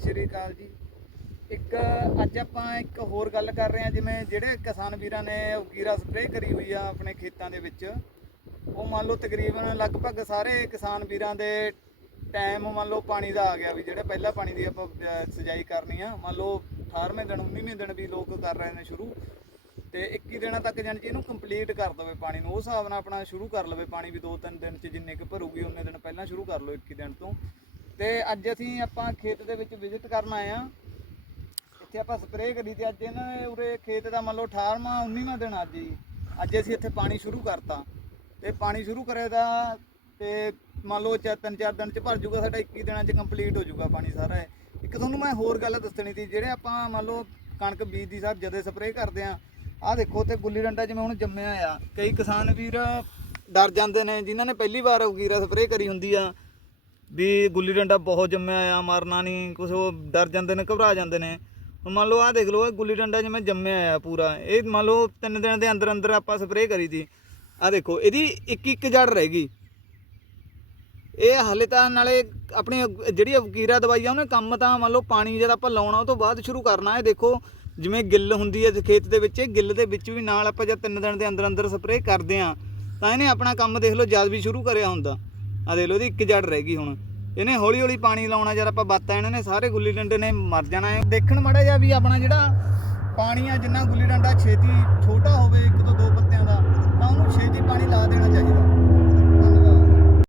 ਸ਼੍ਰੀ ਅਕਾਲ ਜੀ। ਇੱਕ ਅੱਜ ਆਪਾਂ ਇੱਕ ਹੋਰ ਗੱਲ ਕਰ ਰਹੇ ਹਾਂ, ਜਿਵੇਂ ਜਿਹੜੇ ਕਿਸਾਨ ਵੀਰਾਂ ਨੇ ਉਗੀਰਾ ਸਪਰੇਅ ਕਰੀ ਹੋਈ ਆ ਆਪਣੇ ਖੇਤਾਂ ਦੇ ਵਿੱਚ। ਉਹ ਮੰਨ ਲਓ ਤਕਰੀਬਨ ਲਗਭਗ ਸਾਰੇ ਕਿਸਾਨ ਵੀਰਾਂ ਦੇ ਟਾਈਮ ਮੰਨ ਲਓ ਪਾਣੀ ਦਾ ਆ ਗਿਆ ਵੀ ਜਿਹੜਾ ਪਹਿਲਾਂ ਪਾਣੀ ਦੀ ਆਪਾਂ ਸਜਾਈ ਕਰਨੀ ਆ। ਮੰਨ ਲਓ 18ਵੇਂ ਦਿਨ 19ਵੇਂ ਦਿਨ ਵੀ ਲੋਕ ਕਰ ਰਹੇ ਨੇ ਸ਼ੁਰੂ। ਤੇ 21 ਦਿਨਾਂ ਤੱਕ ਜਾਣੀ ਕਿ ਇਹਨੂੰ ਕੰਪਲੀਟ ਕਰ ਦਵੇ ਪਾਣੀ ਨੂੰ। ਉਸ ਹਿਸਾਬ ਨਾਲ ਆਪਣਾ ਸ਼ੁਰੂ ਕਰ ਲਵੇ ਪਾਣੀ ਵੀ 2-3 ਦਿਨ ਚ ਜਿੰਨੇ ਕੁ ਭਰੂਗੀ, ਉਹਨੇ ਦਿਨ ਪਹਿਲਾਂ ਸ਼ੁਰੂ ਕਰ ਲਓ 21 ਦਿਨ ਤੋਂ। ਤੇ ਅੱਜ ਅਸੀਂ ਆਪਾਂ ਖੇਤ ਦੇ ਵਿੱਚ ਵਿਜ਼ਿਟ ਕਰਨ ਆਏ ਆ ਇੱਥੇ ਆਪਾਂ ਸਪਰੇਅ ਕਰੀ ਤੇ ਅੱਜ ਇਹਨਾਂ ਨੇ ਉਰੇ ਖੇਤ ਦਾ ਮੰਨ ਲਓ 18ਵਾਂ 19ਵਾਂ ਦਿਨ ਅੱਜ ਜੀ ਅੱਜ ਅਸੀਂ ਇੱਥੇ ਪਾਣੀ ਸ਼ੁਰੂ ਕਰਤਾ। ਤੇ ਪਾਣੀ ਸ਼ੁਰੂ ਕਰੇ ਦਾ ਤੇ ਮੰਨ ਲਓ ਚਾ ਤਿੰਨ ਚਾਰ ਦਿਨ ਚ ਭਰ ਜਾਊਗਾ ਸਾਡਾ 21 ਦਿਨਾਂ ਚ ਕੰਪਲੀਟ ਹੋ ਜਾਊਗਾ ਪਾਣੀ ਸਾਰਾ ਇੱਕ ਤੁਹਾਨੂੰ ਮੈਂ ਹੋਰ ਗੱਲ ਦੱਸਣੀ ਸੀ, ਜਿਹੜੇ ਆਪਾਂ ਮੰਨ ਲਓ ਕਣਕ ਬੀਜ ਦੀ ਸਾਰ ਜਦੇ ਸਪਰੇਅ ਕਰਦੇ ਆ ਆਹ ਦੇਖੋ ਤੇ ਗੁੱਲੀ ਡੰਡਾ ਜਿਵੇਂ ਹੁਣ ਜੰਮਿਆ ਆ। ਕਈ ਕਿਸਾਨ ਵੀਰ ਡਰ ਜਾਂਦੇ ਨੇ, ਜਿਨ੍ਹਾਂ ਨੇ ਪਹਿਲੀ ਵਾਰ ਉਗੀਰਾ ਸਪਰੇਅ ਕਰੀ ਹੁੰਦੀ ਆ। ਵੀ ਗੁੱਲੀ ਡੰਡਾ ਬਹੁਤ ਜੰਮਿਆ ਆ, ਮਰਨਾ ਨਹੀਂ ਕੁਛ ਉਹ ਡਰ ਜਾਂਦੇ ਨੇ, ਘਬਰਾ ਜਾਂਦੇ ਨੇ। ਹੁਣ ਮੰਨ ਲਓ ਆਹ ਦੇਖ ਲਓ, ਇਹ ਗੁੱਲੀ ਡੰਡਾ ਜਿਵੇਂ ਜੰਮਿਆ ਆ ਪੂਰਾ। ਇਹ ਮੰਨ ਲਓ ਤਿੰਨ ਦਿਨ ਦੇ ਅੰਦਰ ਅੰਦਰ ਆਪਾਂ ਸਪਰੇਅ ਕਰੀ ਤੀ ਆਹ ਦੇਖੋ, ਇਹਦੀ ਇੱਕ ਇੱਕ ਜੜ ਰਹਿ ਗਈ। ਇਹ ਹਲੇ ਤਾਂ ਨਾਲੇ ਆਪਣੀ ਜਿਹੜੀ ਵਕੀਰਾ ਦਵਾਈ ਆ, ਉਹਨੇ ਕੰਮ ਤਾਂ ਮੰਨ ਲਓ ਪਾਣੀ ਜਦ ਆਪਾਂ ਲਾਉਣਾ, ਉਹ ਤੋਂ ਬਾਅਦ ਸ਼ੁਰੂ ਕਰਨਾ। ਹੈ ਦੇਖੋ, ਜਿਵੇਂ ਗਿੱਲ ਹੁੰਦੀ ਹੈ ਖੇਤ ਦੇ ਵਿੱਚ, ਇਹ ਗਿੱਲ ਦੇ ਵਿੱਚ ਵੀ ਨਾਲ ਆਪਾਂ ਜਦ ਤਿੰਨ ਦਿਨ ਦੇ ਅੰਦਰ ਅੰਦਰ ਸਪਰੇਅ ਕਰਦੇ ਆ, ਤਾਂ ਇਹਨੇ ਆਪਣਾ ਕੰਮ ਦੇਖ ਲਓ, ਜਦ ਵੀ ਸ਼ੁਰੂ ਕਰਿਆ ਹੁੰਦਾ। ਆ ਦੇਖ ਲਓ ਇਹਦੀ ਇੱਕ ਜੜ ਰਹਿ ਗਈ ਹੁਣ। ਇਹਨੇ ਹੌਲੀ ਹੌਲੀ ਪਾਣੀ ਲਾਉਣਾ ਯਾਰ, ਆਪਾਂ ਬਾਤਾਂ ਇਹਨਾਂ ਨੇ ਸਾਰੇ ਗੁੱਲੀ ਡੰਡੇ ਨੇ ਮਰ ਜਾਣਾ ਹੈ। ਦੇਖਣ ਮੜਾ ਜਿਹਾ ਵੀ ਆਪਣਾ ਜਿਹੜਾ ਪਾਣੀ ਆ, ਜਿੰਨਾ ਗੁੱਲੀ ਡੰਡਾ ਛੇਤੀ ਛੋਟਾ